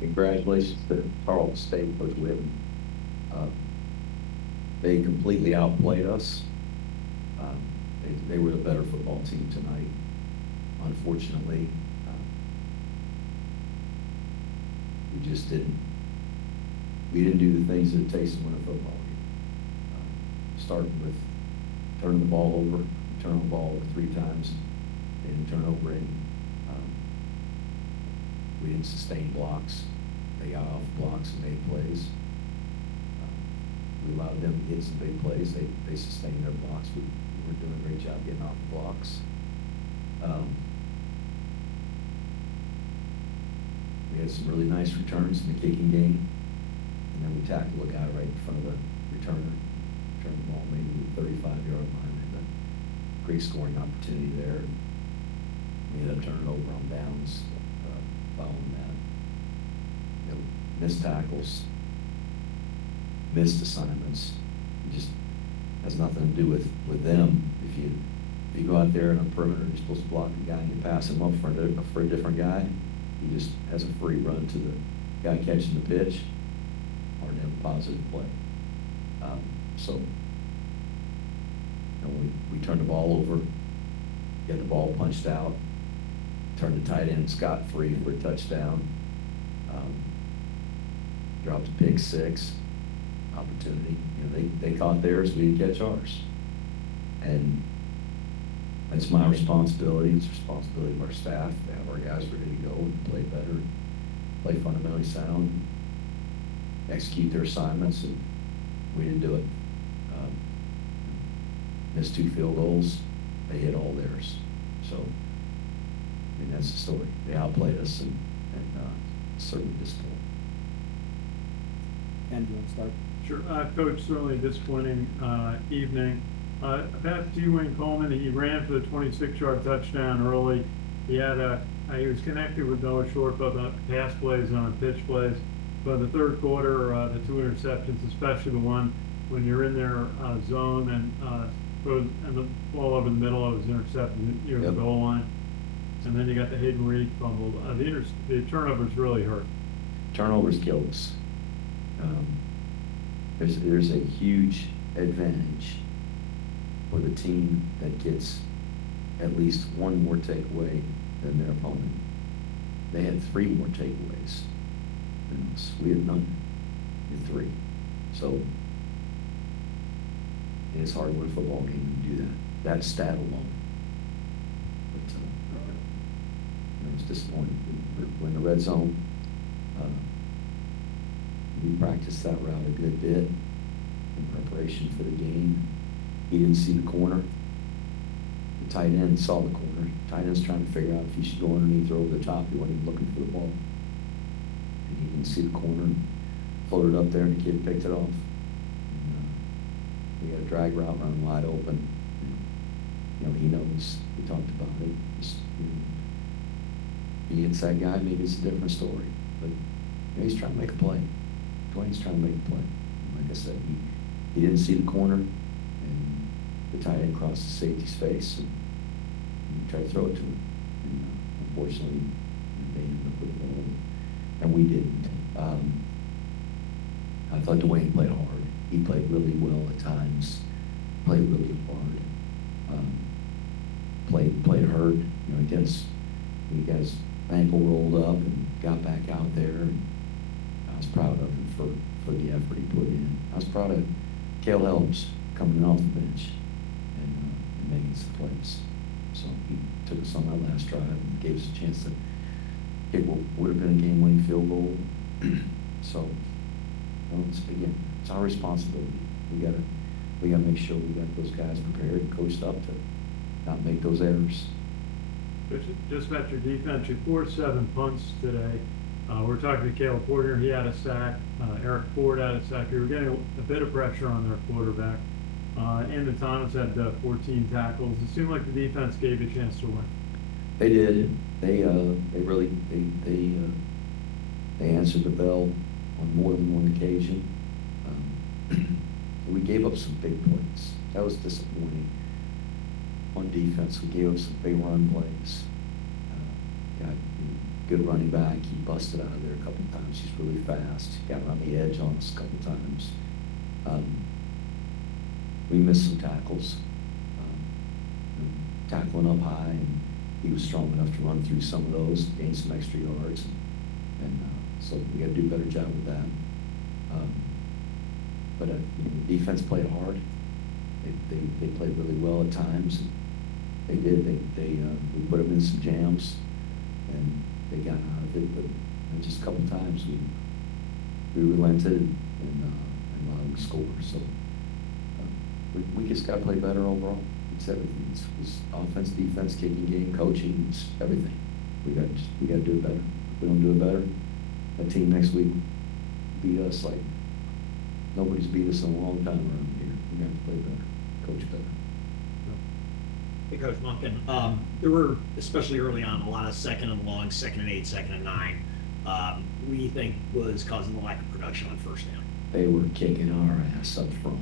Congratulations to Tarleton State, Coach Whitten. Uh, They completely outplayed us. Um, they were the better football team tonight. Unfortunately, we just we didn't do the things that it takes to win a football game. Starting with turning the ball over, turning the ball over 3 times, they didn't turn over any. Um, we didn't sustain blocks. They got off blocks and made plays. We allowed them to get some big plays. They sustained their blocks. We were doing a great job getting off the blocks. We had some really nice returns in the kicking game, and then we tackled a guy right in front of the returner, returned the ball maybe to the 35-yard line. We had a great scoring opportunity there. We ended up turning over on downs following that. Missed tackles, missed assignments. It just has nothing to do with them. If you go out there in a perimeter, you're supposed to block a guy and you pass him up for a different guy, he just has a free run to the guy catching the pitch, or to have a positive play. So we turned the ball over, get the ball punched out, turned the tight end scot-free for a touchdown, dropped a pick six opportunity. They caught theirs, we didn't catch ours. And it's my responsibility, it's the responsibility of our staff to have our guys ready to go and play better, play fundamentally sound, execute their assignments, and we didn't do it. Missed 2 field goals, they hit all theirs. So, that's the story. They outplayed us and certainly disappointed. Ken, do you want to start? Sure. Coach, certainly a disappointing evening. About Dwayne Coleman, he ran for the 26-yard touchdown early. He was connected with Noah Short both on pass plays and on pitch plays. But in the third quarter, the 2 interceptions, especially the one when you're in their zone and the ball over the middle, it was intercepted near the goal line. And then you got the Hayden Reed fumble. The turnovers really hurt. Turnovers kill us. There's a huge advantage for the team that gets at least 1 more takeaway than their opponent. They had 3 more takeaways than us. We had none. We had 3. So it's hard to win a football game when you do that. That stat alone. But it was disappointing. We're in the red zone. We practiced that route a good bit in preparation for the game. He didn't see the corner. The tight end saw the corner. The tight end's trying to figure out if he should go underneath or over the top. He wasn't even looking for the ball. And he didn't see the corner and floated up there, and the kid picked it off. And, we had a drag route run wide open. And, he knows. We talked about it. Just, if he hits that guy, maybe it's a different story. But he's trying to make a play. Dwayne's trying to make a play. Like I said, he didn't see the corner, and the tight end crossed the safety's face, and he tried to throw it to him. And unfortunately, they ended up with the ball, and we didn't. I thought Dwayne played hard. He played really well at times. Played really hard. Played hurt. He got his ankle rolled up and got back out there. And I was proud of him for the effort he put in. I was proud of Cale Helms coming off the bench and making some plays. So he took us on that last drive and gave us a chance to kick what would have been a game-winning field goal. So it's our responsibility. We gotta make sure we got those guys prepared and coached up to not make those errors. Just about your defense, you forced 7 punts today. We're talking to Caleb Porter. He had a sack. Eric Ford had a sack. You were getting a bit of pressure on their quarterback. And the Thomas had 14 tackles. It seemed like the defense gave you a chance to win. They did. They really answered the bell on more than one occasion. We gave up some big plays. That was disappointing. On defense, we gave up some big run plays. good running back. He busted out of there a couple of times. He's really fast. He got around the edge on us a couple of times. We missed some tackles. Tackling up high, and he was strong enough to run through some of those, gain some extra yards, and so we got to do a better job with that. But the defense played hard. They played really well at times. They did. We put them in some jams, and they got out of it. But just a couple of times we relented and allowed them to score. So we just got to play better overall. It's everything. It's offense, defense, kicking game, coaching, it's everything. We got to do it better. If we don't do it better, that team next week beat us like nobody's beat us in a long time around here. We got to play better, coach better. Hey, Coach Monken, there were, especially early on, a lot of second and long, 2nd and 8, 2nd and 9. What do you think was causing the lack of production on first down? They were kicking our ass up front.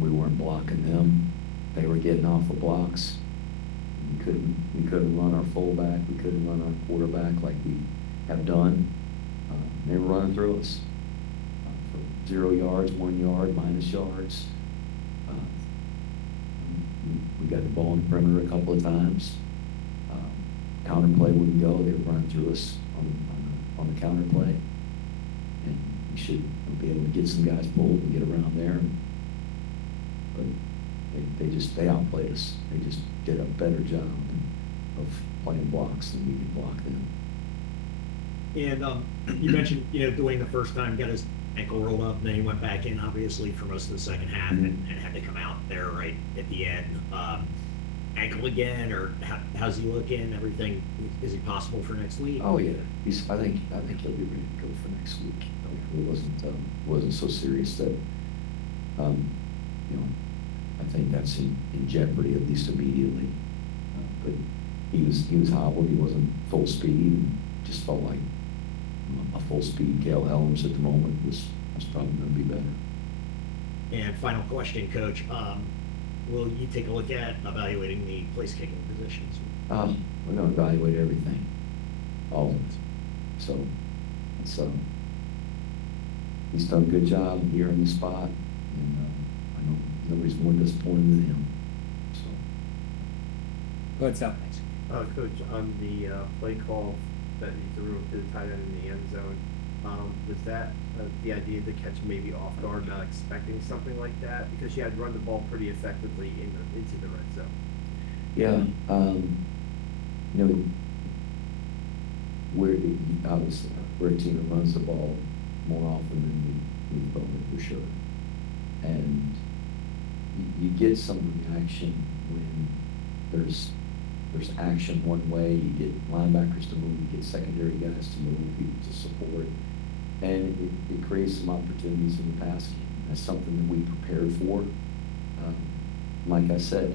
We weren't blocking them. They were getting off of blocks. We couldn't run our fullback. We couldn't run our quarterback like we have done. They were running through us for 0 yards, 1 yard, minus yards. We got the ball in the perimeter a couple of times. Counter play wouldn't go. They were running through us on the counter play, and we should be able to get some guys pulled and get around there. But they outplayed us. They just did a better job of playing blocks than we could block them. And you mentioned, Dwayne the first time got his ankle rolled up, and then he went back in, obviously, for most of the second half, and had to come out there right at the end. Ankle again, or how's he looking? Everything, is he possible for next week? Oh yeah, I think he'll be ready to go for next week. It wasn't so serious that I think that's in jeopardy, at least immediately. But he was hobbled. He wasn't full speed. And just felt like a full speed Gale Helms at the moment was probably going to be better. And final question, Coach. Will you take a look at evaluating the place kicking positions? We're going to evaluate everything, all of it. So it's he's done a good job here in the spot, and I know nobody's more disappointed than him. So. Go ahead, Sal. Coach, on the play call that he threw to the tight end in the end zone, was that the idea to catch maybe off guard, not expecting something like that? Because you had run the ball pretty effectively into the red zone. Yeah, obviously we're a team that runs the ball more often than we throw it, for sure. And you get some reaction when there's action one way. You get linebackers to move, you get secondary guys to move, people to support, and it creates some opportunities in the pass game. That's something that we prepared for. Like I said,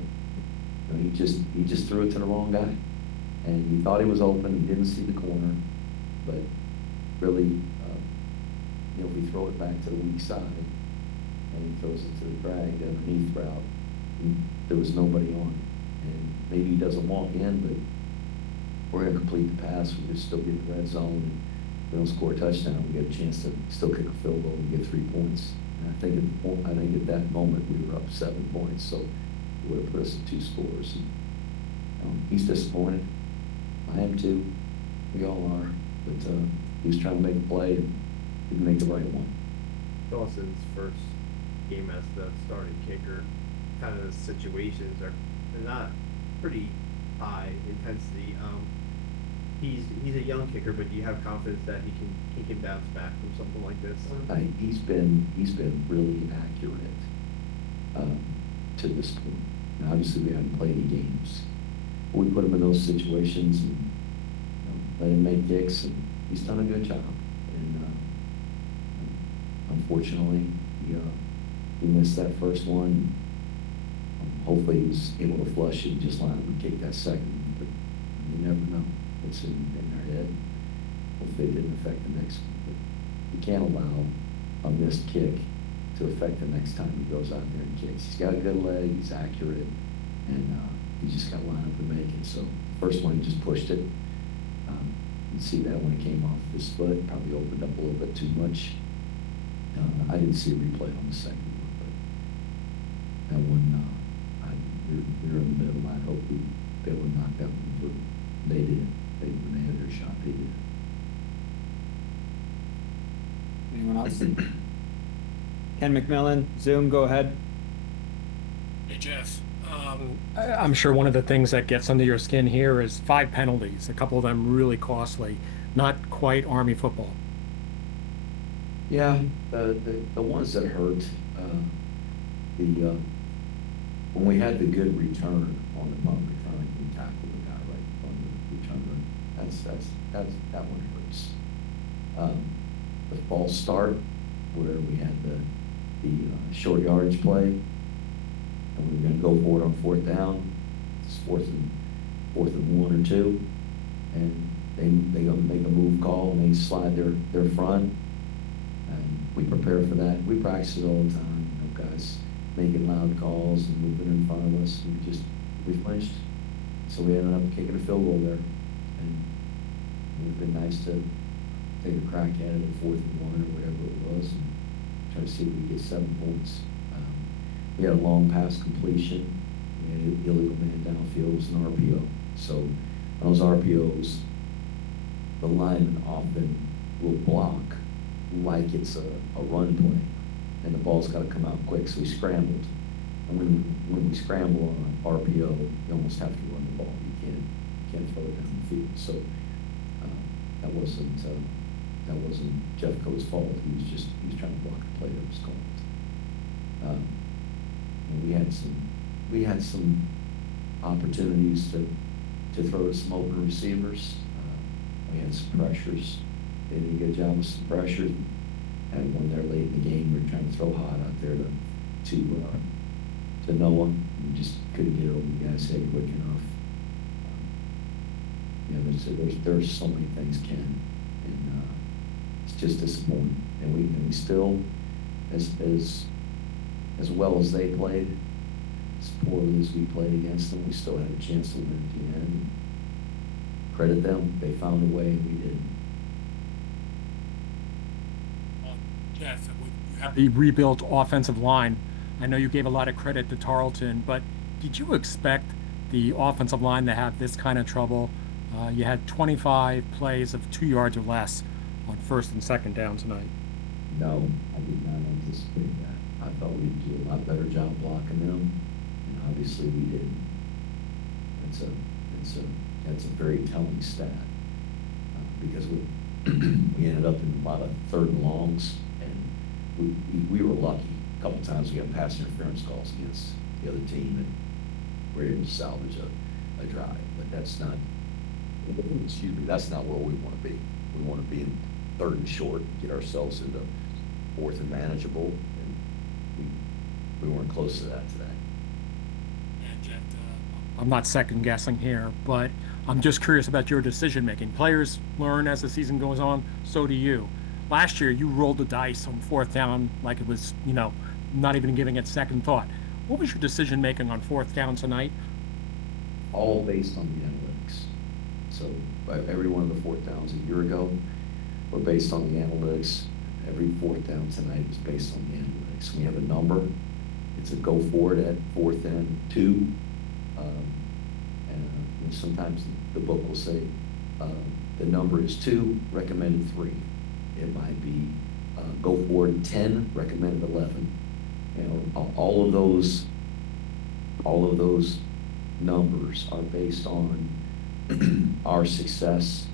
he just threw it to the wrong guy, and he thought he was open. He didn't see the corner, but really, if we throw it back to the weak side, and he throws it to the drag underneath route, there was nobody on it. And maybe he doesn't walk in, but we're going to complete the pass. We're going to still get the red zone, and we don't score a touchdown. We get a chance to still kick a field goal and get 3 points. And I think at that moment we were up 7 points, so it would have put us at 2 scores. And, he's disappointed. I am too. We all are. But he was trying to make a play and didn't make the right one. Dawson's first game as the starting kicker, kind of the situations are not pretty high intensity. He's a young kicker, but do you have confidence that he can bounce back from something like this? He's been really accurate to this point. Now, obviously, we haven't played any games. We put him in those situations and let him make kicks, and he's done a good job. And unfortunately, he missed that first one. Hopefully, he was able to flush it and just line up and kick that second. But you never know. It's in their head. Hopefully, it didn't affect the next one. But you can't allow a missed kick to affect the next time he goes out there and kicks. He's got a good leg. He's accurate, and he just got to line up and make it. So the first one, he just pushed it. You can see that when it came off his foot, probably opened up a little bit too much. I didn't see a replay on the second one, but that one, we were in the middle. I hope we be able to knock that one through. They did. When they had their shot, they did. Anyone else? Ken McMillan, Zoom, go ahead. Hey Jeff, I'm sure one of the things that gets under your skin here is 5 penalties, a couple of them really costly, not quite Army football. Yeah, the ones that hurt, when we had the good return on the punt return, we tackled the guy right on the return. That one hurts. The false start, where we had the short yardage play, and we were gonna go for it on 4th down. It's fourth and 1 or 2, and they gonna make a move call and they slide their front, and we prepare for that. We practice it all the time. You know, guys making loud calls and moving in front of us, and we flinched, so we ended up kicking a field goal there, and it would have been nice to take a crack at it at 4th and 1 or whatever it was, and try to see if we could get 7 points. We had a long pass completion. We had an illegal man downfield. It was an RPO. So on those RPOs, the lineman often will block like it's a run play, and the ball's got to come out quick. So we scrambled, and when we scramble on an RPO, you almost have to run the ball. You can't throw it down the field. So that wasn't Jeff Coe's fault. He was trying to block the play that was called. And we had some opportunities to throw to some open receivers. We had some pressures. They did a good job with some pressure. Had one there late in the game. We were trying to throw hot out there to Noah. We just couldn't get it over the guy's head quick enough. There's so many things, Ken, and it's just disappointing. And we still, as well as they played, as poorly as we played against them, we still had a chance to win at the end. Credit them; they found a way, and we didn't. Jeff, you have the rebuilt offensive line. I know you gave a lot of credit to Tarleton, but did you expect the offensive line to have this kind of trouble? You had 25 plays of 2 yards or less on 1st and 2nd down tonight. No, I did not anticipate that. I thought we'd do a lot better job blocking them, and obviously we didn't. That's a very telling stat, because we ended up in a lot of 3rd and longs, and we were lucky. A couple times we got pass interference calls against the other team, and we're able to salvage a drive. But that's not where we want to be. We want to be in 3rd and short, get ourselves into 4th and manageable, and we weren't close to that today. And Jeff, I'm not second guessing here, but I'm just curious about your decision making. Players learn as the season goes on, so do you. Last year, you rolled the dice on 4th down like it was, not even giving it second thought. What was your decision making on 4th down tonight? All based on the analytics. So every one of the 4th downs a year ago were based on the analytics. Every 4th down tonight is based on the analytics. We have a number. It's a go for it at 4th and 2. And sometimes the book will say the number is 2, recommended 3. It might be go for it 10, recommended 11. All of those numbers are based on our success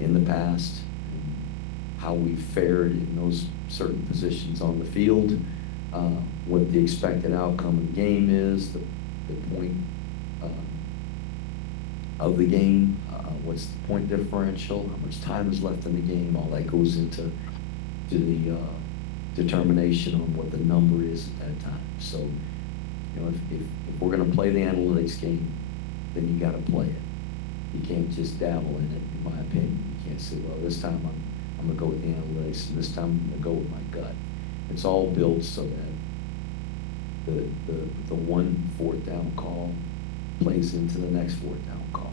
in the past, and how we fared in those certain positions on the field, what the expected outcome of the game is, the point of the game, what's the point differential, how much time is left in the game. All that goes into the determination on what the number is at that time. So, if we're going to play the analytics game, then you got to play it. You can't just dabble in it, in my opinion. You can't say, well, this time I'm going to go with the analytics, and this time I'm going to go with my gut. It's all built so that the one 4th down call plays into the next 4th down call.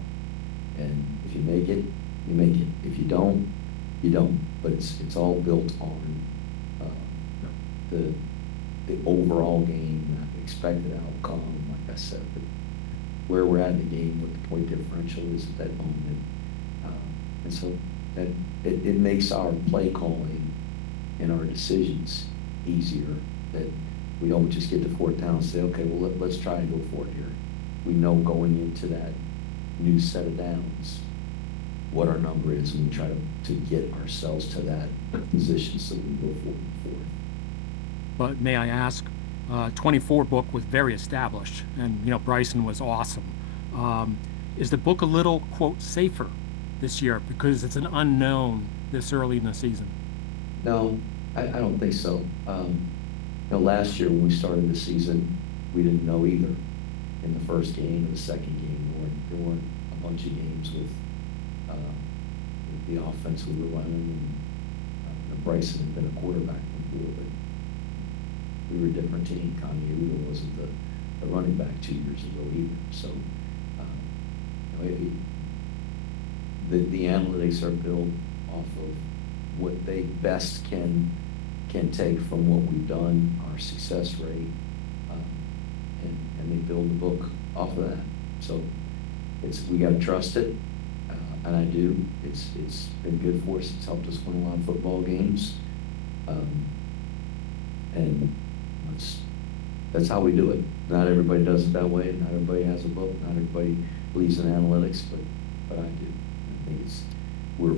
And if you make it, you make it. If you don't, you don't. But it's all built on the overall game, expected outcome, like I said, where we're at in the game, what the point differential is at that moment. And so that it makes our play calling and our decisions easier, that we don't just get to fourth down and say, okay, well, let's try and go for it here. We know going into that new set of downs what our number is, and we try to get ourselves to that position so we can go forward and forward. But may I ask, 24 book was very established, and Bryson was awesome. Is the book a little, quote, safer this year because it's an unknown this early in the season? No, I don't think so. Last year when we started the season, we didn't know either. In the first game or the second game, there weren't a bunch of games with the offense we were running, and Bryson had been a quarterback before, but we were a different team. Kanye Udo wasn't the running back 2 years ago either. So, the analytics are built off of what they best can take from what we've done, our success rate, and they build the book off of that. So we got to trust it, and I do. It's been good for us. It's helped us win a lot of football games, and that's how we do it. Not everybody does it that way. Not everybody has a book. Not everybody believes in analytics, but I do. I think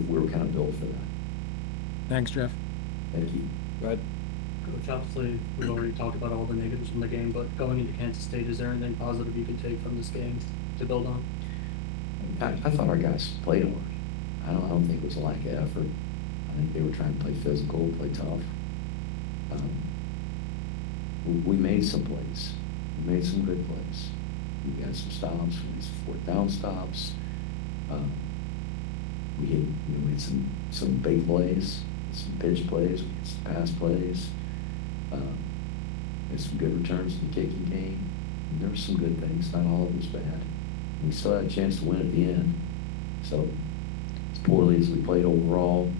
we're kind of built for that. Thanks, Jeff. Thank you. Go ahead. Coach, obviously, we've already talked about all the negatives from the game, but going into Kansas State, is there anything positive you could take from this game to build on? I thought our guys played hard. I don't think it was a lack of effort. I think they were trying to play physical, play tough. We made some plays. We made some good plays. We got some stops. We made some fourth down stops. We made some big plays, some pitch plays, we had some pass plays. Had some good returns in the kicking game. And there were some good things. Not all of it was bad. We still had a chance to win at the end. So, as poorly as we played overall,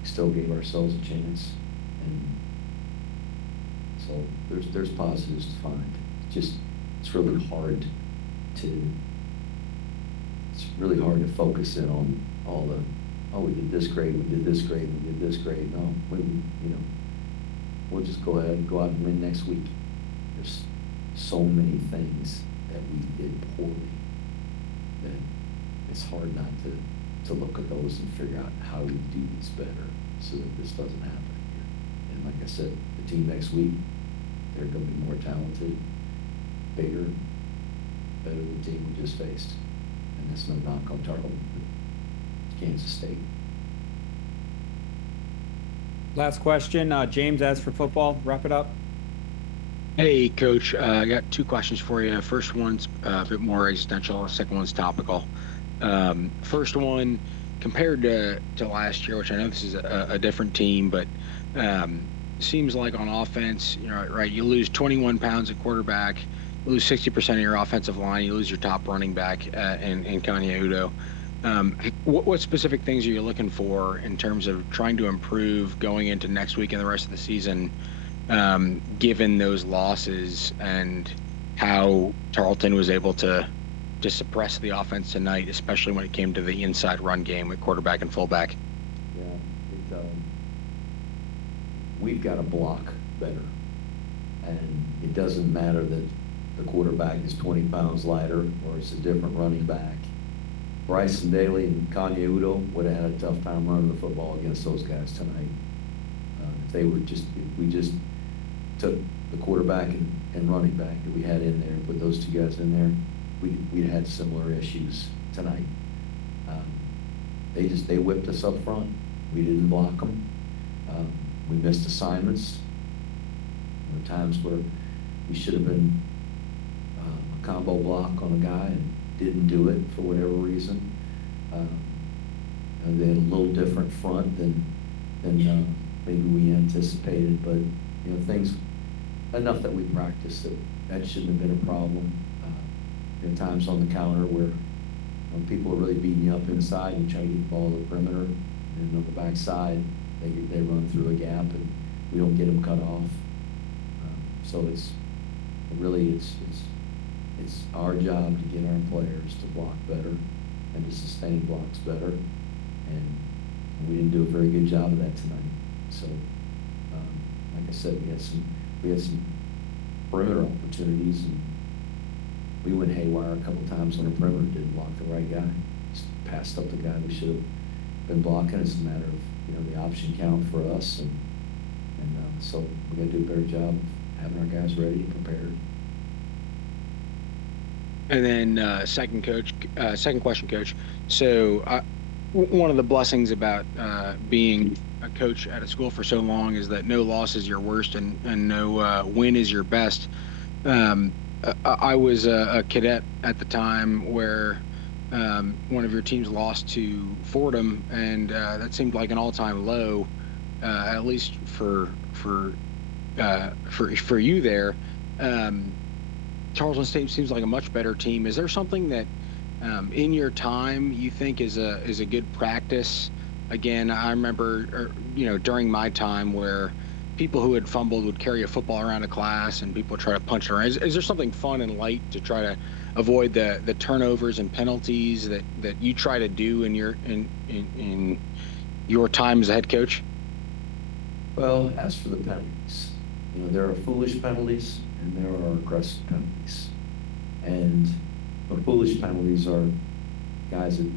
we still gave ourselves a chance. And so there's positives to find. It's really hard to focus in on all the, we did this great, we did this great, we did this great. No, we'll just go ahead and go out and win next week. There's so many things that we did poorly that it's hard not to look at those and figure out how we do these better so that this doesn't happen again. And like I said, the team next week, they're going to be more talented, bigger, better than the team we just faced. And that's no knock on Tarleton, but Kansas State. Last question, James asked for football, wrap it up. Hey, Coach, I got two questions for you. First one's a bit more existential. Second one's topical. First one, compared to last year, which I know this is a different team, but seems like on offense, right, you lose 21 pounds at quarterback, you lose 60% of your offensive line, you lose your top running back in Kanye Udo. What specific things are you looking for in terms of trying to improve going into next week and the rest of the season, given those losses and how Tarleton was able to suppress the offense tonight, especially when it came to the inside run game with quarterback and fullback? Yeah, we've got to block better, and it doesn't matter that the quarterback is 20 pounds lighter or it's a different running back. Bryson Daly and Kanye Udo would have had a tough time running the football against those guys tonight. If we just took the quarterback and running back that we had in there and put those two guys in there, we'd had similar issues tonight. They whipped us up front. We didn't block them. We missed assignments. There were times where we should have been a combo block on a guy and didn't do it for whatever reason. And they had a little different front than maybe we anticipated, but things enough that we practiced that shouldn't have been a problem. There are times on the counter where when people are really beating you up inside, you try to get the ball to the perimeter, and on the backside, they run through a gap, and we don't get them cut off. So it's our job to get our players to block better and to sustain blocks better, and we didn't do a very good job of that tonight. So, like I said, we had some perimeter opportunities, and we went haywire a couple times on the perimeter, didn't block the right guy, just passed up the guy we should have been blocking. It's a matter of, the option count for us, and so we got to do a better job of having our guys ready and prepared. And then second question, Coach. So one of the blessings about being a coach at a school for so long is that no loss is your worst and no win is your best. I was a cadet at the time where one of your teams lost to Fordham, and that seemed like an all-time low, at least for you there. Tarleton State seems like a much better team. Is there something that in your time you think is a good practice? Again, I remember, during my time where people who had fumbled would carry a football around a class and people try to punch it around. Is there something fun and light to try to avoid the turnovers and penalties that you try to do in your time as a head coach? Well, as for the penalties, there are foolish penalties and there are aggressive penalties. And the foolish penalties are guys that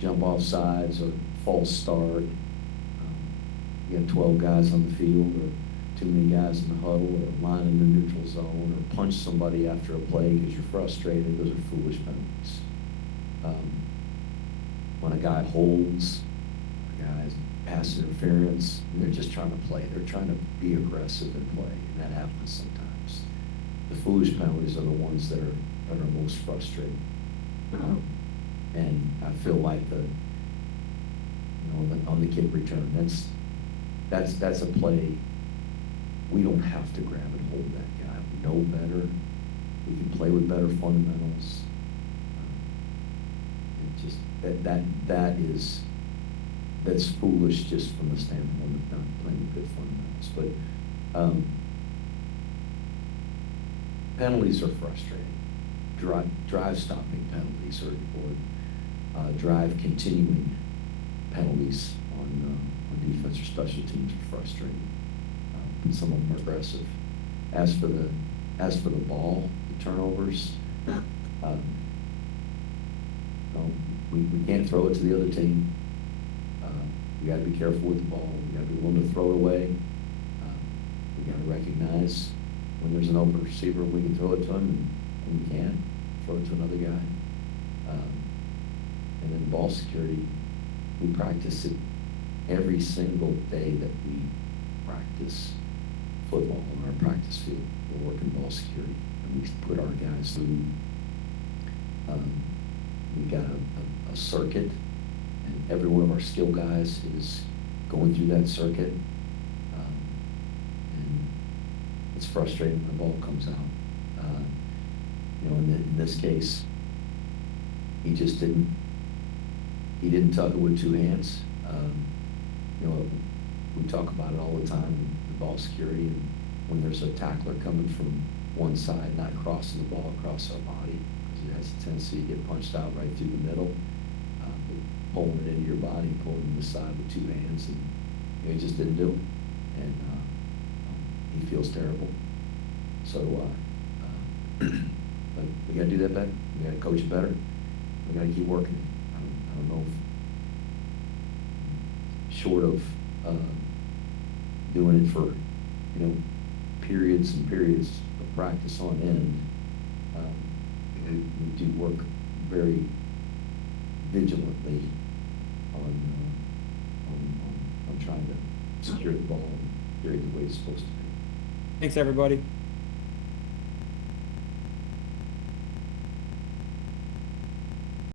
jump off sides or false start. You got 12 guys on the field, or too many guys in the huddle, or line in the neutral zone, or punch somebody after a play because you're frustrated. Those are foolish penalties. When a guy holds, a guy's pass interference, and they're just trying to play. They're trying to be aggressive and play, and that happens sometimes. The foolish penalties are the ones that are most frustrating. And I feel like on the kick return, that's a play. We don't have to grab and hold that guy. We know better. We can play with better fundamentals. And just that's foolish just from the standpoint of not playing with good fundamentals. But penalties are frustrating. Drive stopping penalties or drive continuing penalties on defense or special teams are frustrating. Some of them are aggressive. As for the ball, the turnovers, we can't throw it to the other team. We got to be careful with the ball. We got to be willing to throw it away. We got to recognize when there's an open receiver, we can throw it to him, and we can throw it to another guy. And then ball security, we practice it every single day that we practice football on our practice field. We're working ball security, and we put our guys through. We got a circuit, and every one of our skill guys is going through that circuit. And it's frustrating when the ball comes out. In this case, he didn't tuck it with two hands. We talk about it all the time, the ball security, and when there's a tackler coming from one side, not crossing the ball across our body, because it has a tendency to get punched out right through the middle, but pulling it into your body, pulling it to the side with two hands, and he just didn't do it, and he feels terrible. So, but we got to do that better. We got to coach it better. We got to keep working it. I don't know if, short of doing it for periods and periods of practice on end, we do work very vigilantly on trying to secure the ball and carry it the way it's supposed to be. Thanks, everybody.